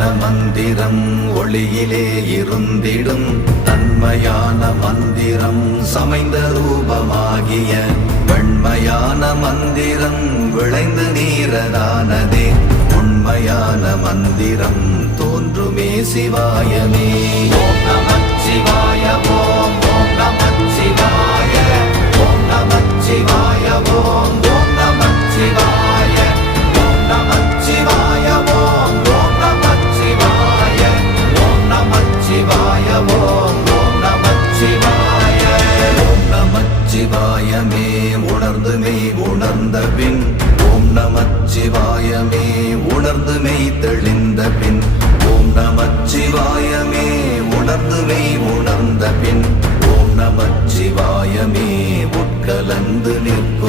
ஞான மந்திரம் ஒளியிலே இருந்திடும் தன்மையான மந்திரம் சமைந்த ரூபமாகிய வெண்மையான மந்திரம் விளைந்து நீரதானதே உண்மையான மந்திரம் தோன்றுமே சிவாயமே. ஓம் நமச்சிவாய ஓம் ஓம் நமச்சிவாய ஓம் நமச்சிவாய ஓம் ஓம் நமச்சிவாய ஓம் நமச்சிவாய ஓம் ஓம் நமச்சிவாய ஓம் நமச்சிவாய ஓம் ஓம் நமச்சிவாய. ஓம் நமச்சிவாயமே உணர்ந்துமே உணர்ந்த பின் ஓம் நமச்சிவாயமே உணர்ந்துமே தெளிந்த பின் ஓம் நமச்சிவாயமே உணர்ந்துமே உணர்ந்த பின் ஓம் நமச்சிவாயமே உட்கலந்து நிற்க